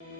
नमस्कार,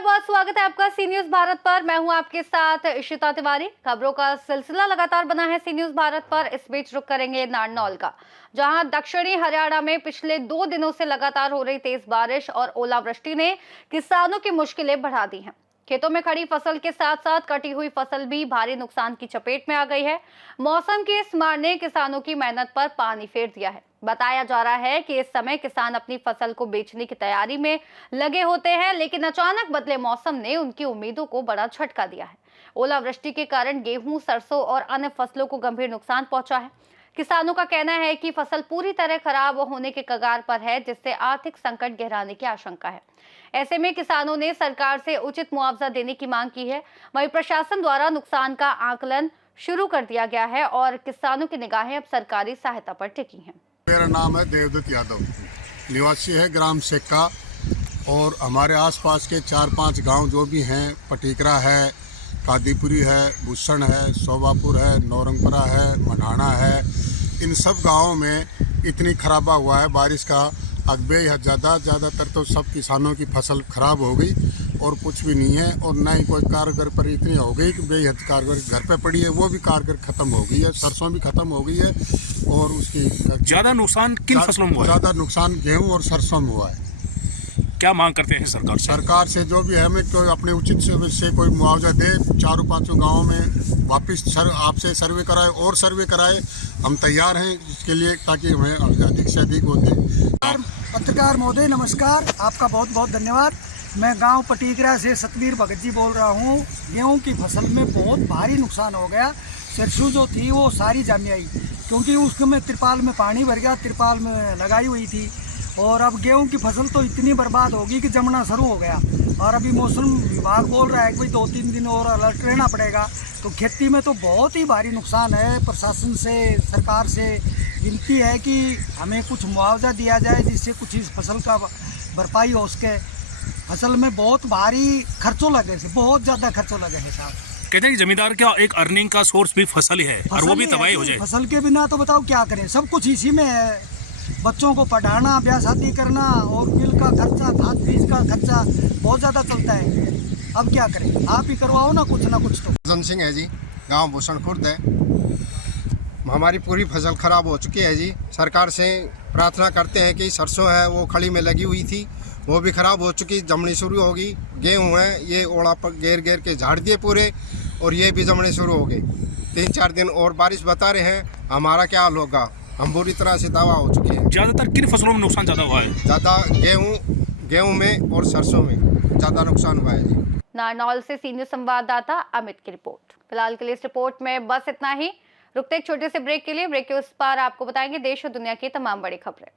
बहुत स्वागत है आपका सी न्यूज भारत पर। मैं हूं आपके साथ इशिता तिवारी। खबरों का सिलसिला लगातार बना है सी न्यूज भारत पर। इस बीच रुक करेंगे नारनौल का, जहां दक्षिणी हरियाणा में पिछले 2 दिनों से लगातार हो रही तेज बारिश और ओलावृष्टि ने किसानों की मुश्किलें बढ़ा दी हैं। खेतों में खड़ी फसल के साथ साथ कटी हुई फसल भी भारी नुकसान की चपेट में आ गई है। मौसम की इस मार ने किसानों की मेहनत पर पानी फेर दिया है। बताया जा रहा है कि इस समय किसान अपनी फसल को बेचने की तैयारी में लगे होते हैं, लेकिन अचानक बदले मौसम ने उनकी उम्मीदों को बड़ा झटका दिया है। ओलावृष्टि के कारण गेहूं, सरसों और अन्य फसलों को गंभीर नुकसान पहुंचा है। किसानों का कहना है कि फसल पूरी तरह खराब होने के कगार पर है, जिससे आर्थिक संकट गहराने की आशंका है। ऐसे में किसानों ने सरकार से उचित मुआवजा देने की मांग की है। वहीं प्रशासन द्वारा नुकसान का आकलन शुरू कर दिया गया है और किसानों की निगाहें अब सरकारी सहायता पर टिकी हैं। मेरा नाम है देवदत्त यादव, निवासी है ग्राम सेक्का। और हमारे आसपास के 4-5 गांव जो भी हैं, पटीकरा है, कादीपुरी है, भूषण है, शोभापुर है, नौरंगपुरा है, मनाना है, इन सब गांवों में इतनी खराबा हुआ है बारिश का अगबे ज़्यादातर तो सब किसानों की फसल खराब हो गई और कुछ भी नहीं है। और ना ही कोई कारगर पर इतनी हो गई कि बेहद कारगर घर पे पड़ी है, वो भी कारगर ख़त्म हो गई है। सरसों भी ख़त्म हो गई है। और उसकी ज्यादा नुकसान किन फसलों में हुआ है? ज़्यादा नुकसान गेहूं और सरसों में हुआ है। क्या मांग करते हैं सरकार से? सरकार से जो भी है, हमें कोई अपने उचित से कोई मुआवजा दे। 4-5 गाँव में वापस आपसे सर्वे कराए और सर्वे कराए। हम तैयार हैं इसके लिए, ताकि हमें अधिक से अधिक होते। पत्रकार महोदय नमस्कार, आपका बहुत बहुत धन्यवाद। मैं गांव पटीकरा से सतवीर भगत जी बोल रहा हूं। गेहूं की फसल में बहुत भारी नुकसान हो गया। सरसों जो थी वो सारी जामी आई, क्योंकि उसमें तिरपाल में पानी भर गया, तिरपाल में लगाई हुई थी। और अब गेहूं की फसल तो इतनी बर्बाद होगी कि जमना शुरू हो गया। और अभी मौसम विभाग बोल रहा है कि भाई 2-3 दिन और अलर्ट रहना पड़ेगा। तो खेती में तो बहुत ही भारी नुकसान है। प्रशासन से, सरकार से विनती है कि हमें कुछ मुआवजा दिया जाए, जिससे कुछ इस फसल का भरपाई हो सके। फसल में बहुत भारी खर्चों लगे से, बहुत ज़्यादा खर्चों लगे हैं साहब। कहते हैं कि जमींदार का एक अर्निंग का सोर्स भी फसल ही है, और वो भी तबाही हो जाए। फसल के बिना तो बताओ क्या करें, सब कुछ इसी में है। बच्चों को पढ़ाना, ब्याह शादी करना और बिल का खर्चा, खाद बीज का खर्चा बहुत ज़्यादा चलता है। अब क्या करें, आप ही करवाओ ना कुछ तो। जन सिंह है जी, गांव भूषण खुर्द है। हमारी पूरी फसल खराब हो चुकी है जी। सरकार से प्रार्थना करते हैं कि सरसों है वो खड़ी में लगी हुई थी, वो भी खराब हो चुकी, जमनी शुरू होगी। गेहूँ है ये ओड़ा पर घेर के झाड़ दिए पूरे, और ये भी जमने शुरू हो गए। 3-4 दिन और बारिश बता रहे हैं, हमारा क्या हाल होगा। हम बुरी तरह से तबाह हो चुके हैं। ज्यादातर किन फसलों में नुकसान ज्यादा हुआ है? ज़्यादा गेहूँ में और सरसों में ज़्यादा नुकसान हुआ है जी। नारनौल से सीनियर संवाददाता अमित की रिपोर्ट। फिलहाल के लिए इस रिपोर्ट में बस इतना ही। रुकते एक छोटे से ब्रेक के लिए। ब्रेक के उस पार आपको बताएंगे देश और दुनिया की तमाम बड़ी खबरें।